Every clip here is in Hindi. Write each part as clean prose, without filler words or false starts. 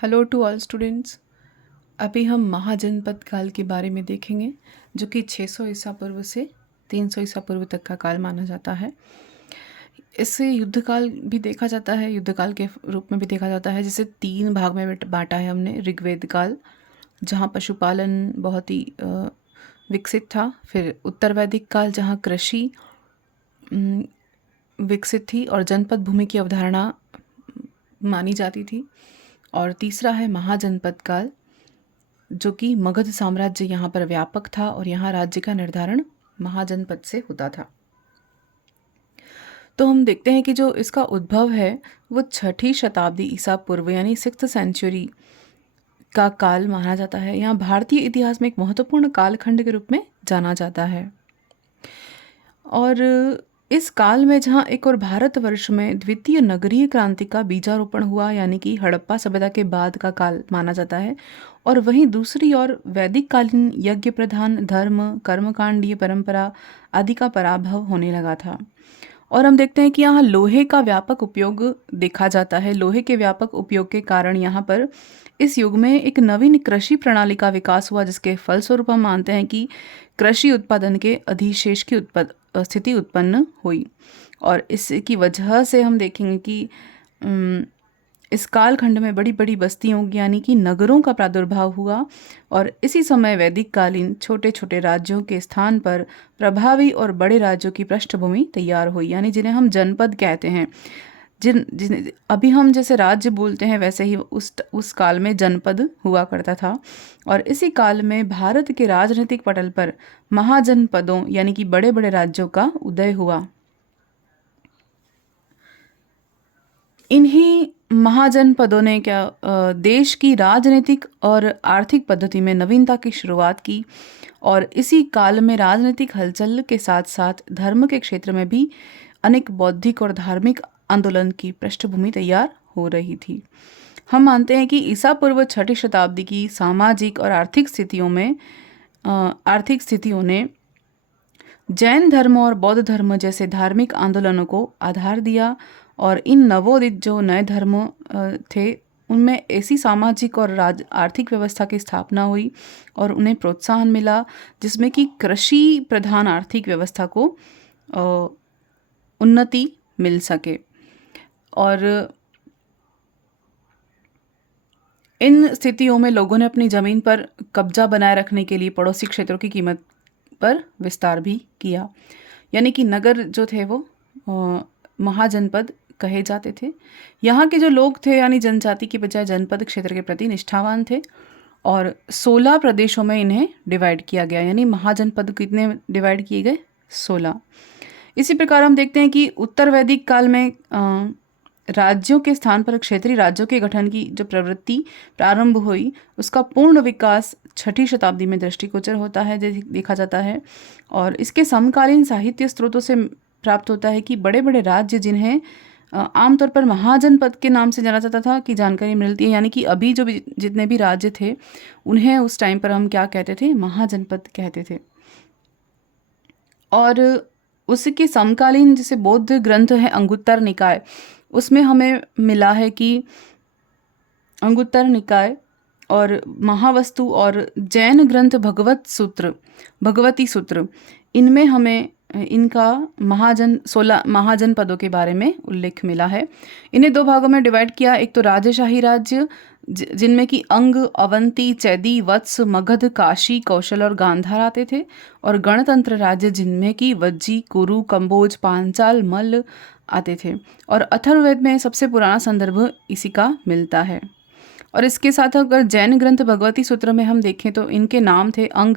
Hello to all students. अभी हम महाजनपद काल के बारे में देखेंगे, जो कि 600 ईसा पूर्व से 300 ईसा पूर्व तक का काल माना जाता है। इसे युद्ध काल भी देखा जाता है, युद्ध काल के रूप में भी देखा जाता है, जिसे 3 भाग में बांटा है हमने। ऋग्वेद काल, जहाँ पशुपालन बहुत ही विकसित था। फिर उत्तर वैदिक काल, जहाँ कृषि विकसित थी और जनपद भूमि की अवधारणा मानी जाती थी। और तीसरा है महाजनपद काल, जो कि मगध साम्राज्य यहाँ पर व्यापक था और यहाँ राज्य का निर्धारण महाजनपद से होता था। तो हम देखते हैं कि जो इसका उद्भव है वो 6ठी शताब्दी ईसा पूर्व यानी 6th सेंचुरी का काल माना जाता है। यहाँ भारतीय इतिहास में एक महत्वपूर्ण कालखंड के रूप में जाना जाता है। और इस काल में जहाँ एक और भारतवर्ष में द्वितीय नगरीय क्रांति का बीजारोपण हुआ, यानी कि हड़प्पा सभ्यता के बाद का काल माना जाता है, और वहीं दूसरी ओर वैदिक कालीन यज्ञ प्रधान धर्म, कर्मकांडीय परंपरा आदि का पराभव होने लगा था। और हम देखते हैं कि यहाँ लोहे का व्यापक उपयोग देखा जाता है। लोहे के व्यापक उपयोग के कारण यहाँ पर इस युग में एक नवीन कृषि प्रणाली का विकास हुआ, जिसके फलस्वरूप हम मानते हैं कि कृषि उत्पादन के अधिशेष की स्थिति उत्पन्न हुई। और इसकी वजह से हम देखेंगे कि इस कालखंड में बड़ी बड़ी बस्तियों यानी कि नगरों का प्रादुर्भाव हुआ। और इसी समय वैदिक कालीन छोटे छोटे राज्यों के स्थान पर प्रभावी और बड़े राज्यों की पृष्ठभूमि तैयार हुई, यानी जिन्हें हम जनपद कहते हैं। जिन जिन अभी हम जैसे राज्य बोलते हैं, वैसे ही उस काल में जनपद हुआ करता था। और इसी काल में भारत के राजनीतिक पटल पर महाजनपदों यानी कि बड़े बड़े राज्यों का उदय हुआ। इन्हीं महाजनपदों ने देश की राजनीतिक और आर्थिक पद्धति में नवीनता की शुरुआत की। और इसी काल में राजनीतिक हलचल के साथ साथ धर्म के क्षेत्र में भी अनेक बौद्धिक और धार्मिक आंदोलन की पृष्ठभूमि तैयार हो रही थी। हम मानते हैं कि ईसा पूर्व 6ठी शताब्दी की सामाजिक और आर्थिक स्थितियों ने जैन धर्म और बौद्ध धर्म जैसे धार्मिक आंदोलनों को आधार दिया। और इन नवोदित जो नए धर्म थे, उनमें ऐसी सामाजिक और आर्थिक व्यवस्था की स्थापना हुई और उन्हें प्रोत्साहन मिला, जिसमें कि कृषि प्रधान आर्थिक व्यवस्था को उन्नति मिल सके। और इन स्थितियों में लोगों ने अपनी ज़मीन पर कब्जा बनाए रखने के लिए पड़ोसी क्षेत्रों की कीमत पर विस्तार भी किया, यानी कि नगर जो थे वो महाजनपद कहे जाते थे। यहाँ के जो लोग थे यानी जनजाति के बजाय जनपद क्षेत्र के प्रति निष्ठावान थे। और 16 प्रदेशों में इन्हें डिवाइड किया गया, यानी महाजनपद कितने डिवाइड किए गए? 16। इसी प्रकार हम देखते हैं कि उत्तर वैदिक काल में राज्यों के स्थान पर क्षेत्रीय राज्यों के गठन की जो प्रवृत्ति प्रारंभ हुई, उसका पूर्ण विकास 6ठी शताब्दी में दृष्टिगोचर होता है, देखा जाता है। और इसके समकालीन साहित्य स्रोतों से प्राप्त होता है कि बड़े बड़े राज्य जिन्हें आमतौर पर महाजनपद के नाम से जाना जाता था की जानकारी मिलती है, यानी कि अभी जो जितने भी राज्य थे उन्हें उस टाइम पर हम क्या कहते थे? महाजनपद कहते थे। और उसके समकालीन जैसे बौद्ध ग्रंथ है अंगुत्तर निकाय, उसमें हमें मिला है कि अंगुत्तर निकाय और महावस्तु और जैन ग्रंथ भगवती सूत्र, इनमें हमें इनका 16 महाजनपदों के बारे में उल्लेख मिला है। इन्हें 2 भागों में डिवाइड किया। एक तो राजशाही राज्य जिनमें कि अंग, अवंती, चैदी, वत्स, मगध, काशी, कौशल और गांधार आते थे। और गणतंत्र राज्य जिनमें कि वज्जी, कुरु, कंबोज, पांचाल, मल्ल आते थे। और अथर्ववेद में सबसे पुराना संदर्भ इसी का मिलता है। और इसके साथ अगर जैन ग्रंथ भगवती सूत्र में हम देखें तो इनके नाम थे अंग,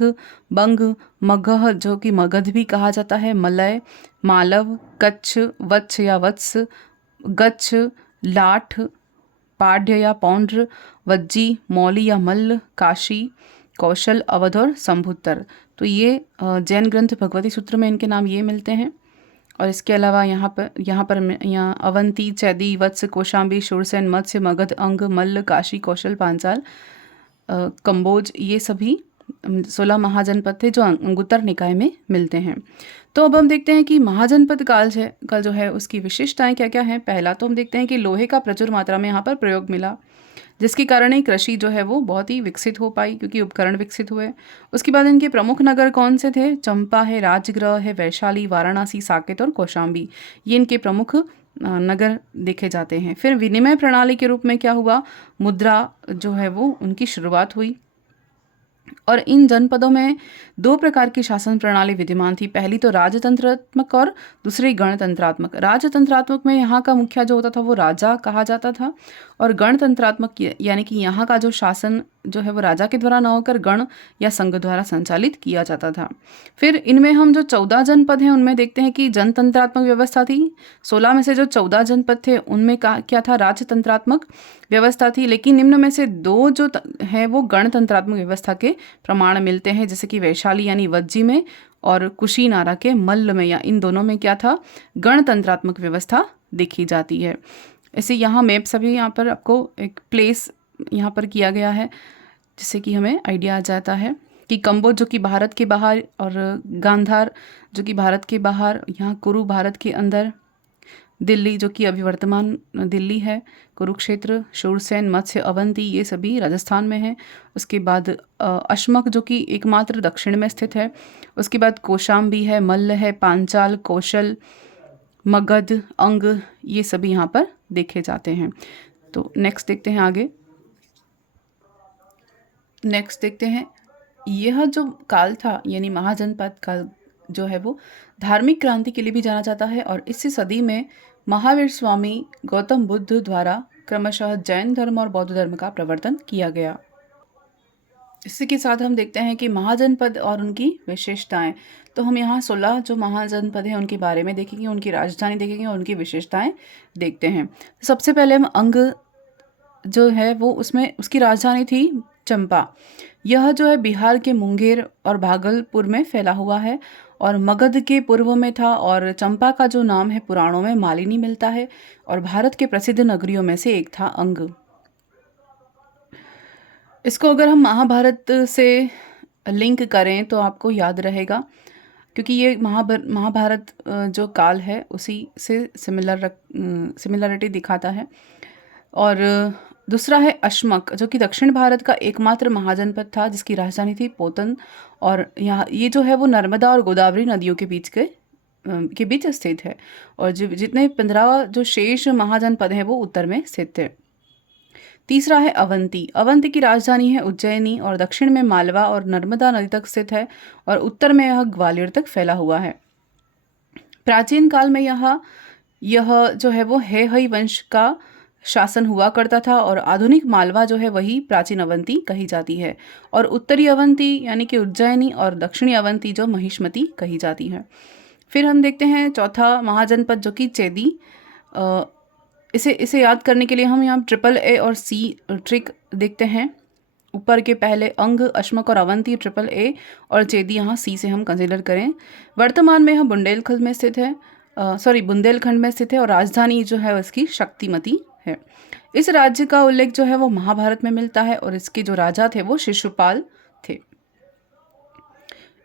बंग, मगह जो कि मगध भी कहा जाता है, मलय, मालव, कच्छ, वत्स या वत्स, गच्छ, लाठ, पाढ़्य या पौंड्र, वज्जी, मौली या मल्ल, काशी, कौशल, अवध और संभुत्तर। तो ये जैन ग्रंथ भगवती सूत्र में इनके नाम ये मिलते हैं। और इसके अलावा यहाँ अवंती, चैदी, वत्स, कौशाम्बी, शूरसेन, मत्स्य, मगध, अंग, मल्ल, काशी, कौशल, पांचाल, कंबोज, ये सभी 16 महाजनपद थे जो अंगुत्तर निकाय में मिलते हैं। तो अब हम देखते हैं कि महाजनपद काल जो है उसकी विशेषताएं क्या क्या हैं। पहला तो हम देखते हैं कि लोहे का प्रचुर मात्रा में यहाँ पर प्रयोग मिला, जिसके कारण ही कृषि जो है वो बहुत ही विकसित हो पाई, क्योंकि उपकरण विकसित हुए। उसके बाद इनके प्रमुख नगर कौन से थे? चंपा है, राजगृह है, वैशाली, वाराणसी, साकेत और कौशाम्बी। ये इनके प्रमुख नगर देखे जाते हैं। फिर विनिमय प्रणाली के रूप में क्या हुआ? मुद्रा जो है वो उनकी शुरुआत हुई। और इन जनपदों में दो प्रकार की शासन प्रणाली विद्यमान थी। पहली तो राजतंत्रात्मक और दूसरी गणतंत्रात्मक। राजतंत्रात्मक में यहाँ का मुखिया जो होता था वो राजा कहा जाता था, और गणतंत्रात्मक यानी कि यहाँ का जो शासन जो है वो राजा के द्वारा न होकर गण या संघ द्वारा संचालित किया जाता था। फिर इनमें हम जो 14 जनपद हैं उनमें देखते हैं कि जनतंत्रात्मक व्यवस्था थी। 16 में से जो 14 जनपद थे उनमें क्या था? राजतंत्रात्मक व्यवस्था थी। लेकिन निम्न में से दो जो है वो गणतंत्रात्मक व्यवस्था के प्रमाण मिलते हैं, जैसे कि वैशाली यानी वज्जी में और कुशीनारा के मल्ल में, या इन दोनों में क्या था? गणतंत्रात्मक व्यवस्था देखी जाती है। ऐसे यहाँ मैप सभी यहाँ पर आपको एक प्लेस यहाँ पर किया गया है, जिससे कि हमें आइडिया आ जाता है कि कंबोज जो कि भारत के बाहर और गांधार जो कि भारत के बाहर, यहाँ कुरु भारत के अंदर, दिल्ली जो कि अभी वर्तमान दिल्ली है, कुरुक्षेत्र, शूरसेन, मत्स्य, अवंती ये सभी राजस्थान में हैं। उसके बाद अशमक जो कि एकमात्र दक्षिण में स्थित है। उसके बाद कौशाम्बी है, मल्ल है, पांचाल, कौशल, मगध, अंग ये सभी यहाँ पर देखे जाते हैं। तो नेक्स्ट देखते हैं आगे। नेक्स्ट देखते हैं, यह जो काल था यानी महाजनपद काल जो है वो धार्मिक क्रांति के लिए भी जाना जाता है, और इसी सदी में महावीर स्वामी गौतम बुद्ध द्वारा क्रमशः जैन धर्म और बौद्ध धर्म का प्रवर्तन किया गया। इसी के साथ हम देखते हैं कि महाजनपद और उनकी विशेषताएं। तो हम यहाँ 16 जो महाजनपद हैं उनके बारे में देखेंगे, उनकी राजधानी देखेंगे और उनकी विशेषताएं देखते हैं। सबसे पहले हम अंग जो है वो उसमें उसकी राजधानी थी चंपा। यह जो है बिहार के मुंगेर और भागलपुर में फैला हुआ है और मगध के पूर्व में था। और चंपा का जो नाम है पुराणों में मालिनी मिलता है, और भारत के प्रसिद्ध नगरियों में से एक था अंग। इसको अगर हम महाभारत से लिंक करें तो आपको याद रहेगा, क्योंकि ये महाभारत जो काल है उसी से सिमिलरिटी दिखाता है। और दूसरा है अशमक, जो कि दक्षिण भारत का एकमात्र महाजनपद था, जिसकी राजधानी थी पोतन। और यहाँ ये जो है वो नर्मदा और गोदावरी नदियों के बीच स्थित है। और जितने 15 जो शेष महाजनपद हैं वो उत्तर में स्थित थे। तीसरा है अवंती। अवंती की राजधानी है उज्जैनी और दक्षिण में मालवा और नर्मदा नदी तक स्थित है, और उत्तर में यह ग्वालियर तक फैला हुआ है। प्राचीन काल में यह जो है वो है वंश का शासन हुआ करता था, और आधुनिक मालवा जो है वही प्राचीन अवंती कही जाती है। और उत्तरी अवंती यानी कि उज्जैनी और दक्षिणी अवंती जो महिष्मती कही जाती है। फिर हम देखते हैं चौथा महाजनपद जो कि चेदी। इसे याद करने के लिए हम यहाँ AAA और C ट्रिक देखते हैं। ऊपर के पहले अंग, अशमक और अवंती AAA और चेदी यहाँ C से हम कंसिडर करें। वर्तमान में यह बुंदेलखंड में स्थित है और राजधानी जो है उसकी शक्तिमती है। इस राज्य का उल्लेख जो है वो महाभारत में मिलता है, और इसके जो राजा थे वो शिशुपाल थे।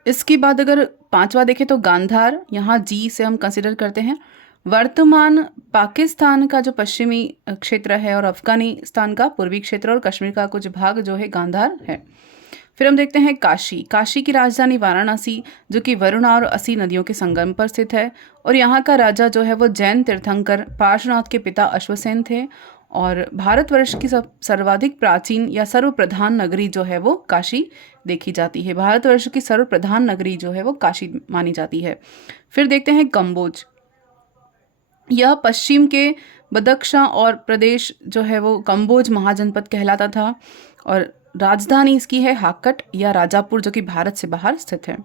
इसके बाद अगर पांचवा देखें तो गांधार, यहाँ G से हम कंसिडर करते हैं। वर्तमान पाकिस्तान का जो पश्चिमी क्षेत्र है और अफगानिस्तान का पूर्वी क्षेत्र और कश्मीर का कुछ भाग जो है गांधार है। फिर हम देखते हैं काशी की राजधानी वाराणसी, जो कि वरुणा और असी नदियों के संगम पर स्थित है। और यहाँ का राजा जो है वो जैन तीर्थंकर पार्श्वनाथ के पिता अश्वसेन थे। और भारतवर्ष की सर्वाधिक प्राचीन या सर्वप्रधान नगरी जो है वो काशी देखी जाती है। भारतवर्ष की सर्वप्रधान नगरी जो है वो काशी मानी जाती है। फिर देखते हैं कंबोज। यह पश्चिम के बदख्शां और प्रदेश जो है वो कंबोज महाजनपद कहलाता था, और राजधानी इसकी है हाकट या राजापुर, जो कि भारत से बाहर स्थित है।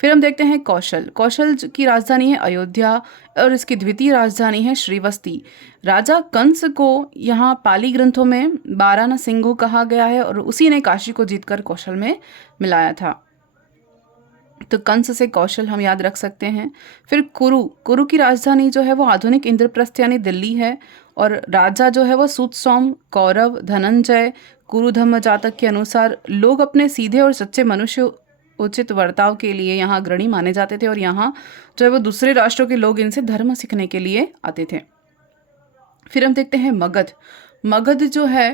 फिर हम देखते हैं कौशल की राजधानी है अयोध्या, और इसकी द्वितीय राजधानी है श्रीवस्ती। राजा कंस को यहाँ पाली ग्रंथों में 12 नरसिंह कहा गया है, और उसी ने काशी को जीतकर कौशल में मिलाया था। तो कंस से कौशल हम याद रख सकते हैं। फिर कुरु की राजधानी जो है वो आधुनिक इंद्रप्रस्थ यानी दिल्ली है, और राजा जो है वो सुतसौम, कौरव, धनंजय, कुरु धम्म जातक के अनुसार लोग अपने सीधे और सच्चे मनुष्य उचित वर्ताव के लिए यहाँ अग्रणी माने जाते थे, और यहाँ जो है वो दूसरे राष्ट्रों के लोग इनसे धर्म सीखने के लिए आते थे। फिर हम देखते हैं मगध जो है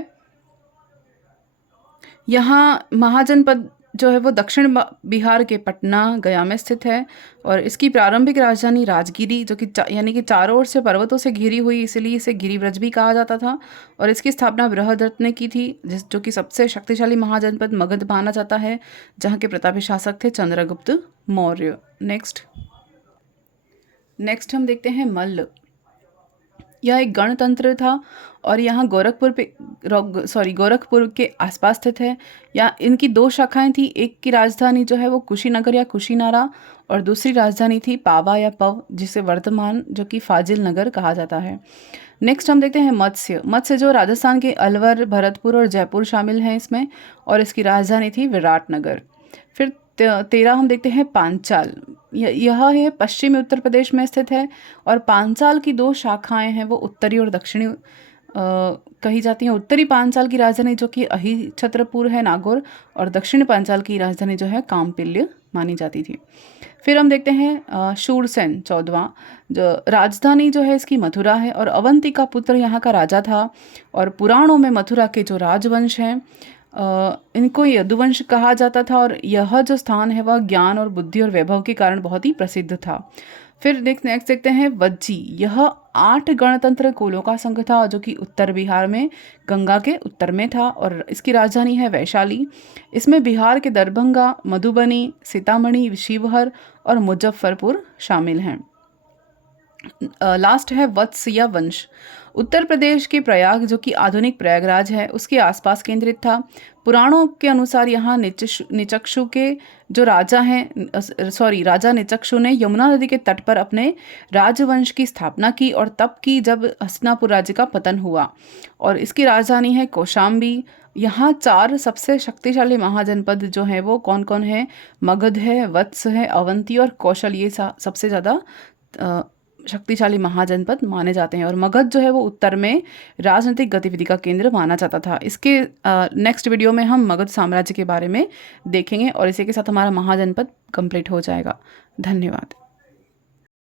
यहाँ महाजनपद जो है वो दक्षिण बिहार के पटना गया में स्थित है और इसकी प्रारंभिक राजधानी राजगिरी जो कि यानी कि चारों ओर से पर्वतों से घिरी हुई, इसलिए इसे गिरिव्रज भी कहा जाता था। और इसकी स्थापना बृहदरथ ने की थी, जो कि सबसे शक्तिशाली महाजनपद मगध माना जाता है, जहाँ के प्रतापी शासक थे चंद्रगुप्त मौर्य। नेक्स्ट हम देखते हैं मल्ल। यह एक गणतंत्र था और यहाँ गोरखपुर के आसपास स्थित है। या इनकी दो शाखाएं थी, एक की राजधानी जो है वो कुशीनगर या कुशीनारा और दूसरी राजधानी थी पावा या पव, जिसे वर्तमान जो कि फाजिल नगर कहा जाता है। नेक्स्ट हम देखते हैं मत्स्य जो राजस्थान के अलवर, भरतपुर और जयपुर शामिल हैं इसमें, और इसकी राजधानी थी विराटनगर। फिर 13 हम देखते हैं पांचाल। यह है पश्चिमी उत्तर प्रदेश में स्थित है और पांचाल की दो शाखाएं हैं, वो उत्तरी और दक्षिणी कही जाती हैं। उत्तरी पांचाल की राजधानी जो कि अहिछत्रपुर है नागौर, और दक्षिणी पांचाल की राजधानी जो है कामपिल्य मानी जाती थी। फिर हम देखते हैं शूरसेन 14वां, जो राजधानी जो है इसकी मथुरा है और अवंती का पुत्र यहाँ का राजा था। और पुराणों में मथुरा के जो राजवंश हैं इनको यदुवंश कहा जाता था और यह जो स्थान है वह ज्ञान और बुद्धि और वैभव के कारण बहुत ही प्रसिद्ध था। फिर नेक्स्ट देखते हैं वज्जी। यह 8 गणतंत्र कुलों का संघ था जो कि उत्तर बिहार में गंगा के उत्तर में था और इसकी राजधानी है वैशाली। इसमें बिहार के दरभंगा, मधुबनी, सीतामढ़ी, शिवहर और मुजफ्फरपुर शामिल हैं। लास्ट है वत्स या वंश। उत्तर प्रदेश के प्रयाग जो कि आधुनिक प्रयागराज है उसके आसपास केंद्रित था। पुराणों के अनुसार यहाँ निचक्षु के जो राजा निचक्षु ने यमुना नदी के तट पर अपने राजवंश की स्थापना की और तब की जब हस्तिनापुर राज्य का पतन हुआ। और इसकी राजधानी है कौशाम्बी। यहाँ 4 सबसे शक्तिशाली महाजनपद जो हैं वो कौन कौन है? मगध है, वत्स है, अवंती और कौशल। ये सबसे ज़्यादा शक्तिशाली महाजनपद माने जाते हैं और मगध जो है वो उत्तर में राजनीतिक गतिविधि का केंद्र माना जाता था। इसके नेक्स्ट वीडियो में हम मगध साम्राज्य के बारे में देखेंगे और इसी के साथ हमारा महाजनपद कंप्लीट हो जाएगा। धन्यवाद।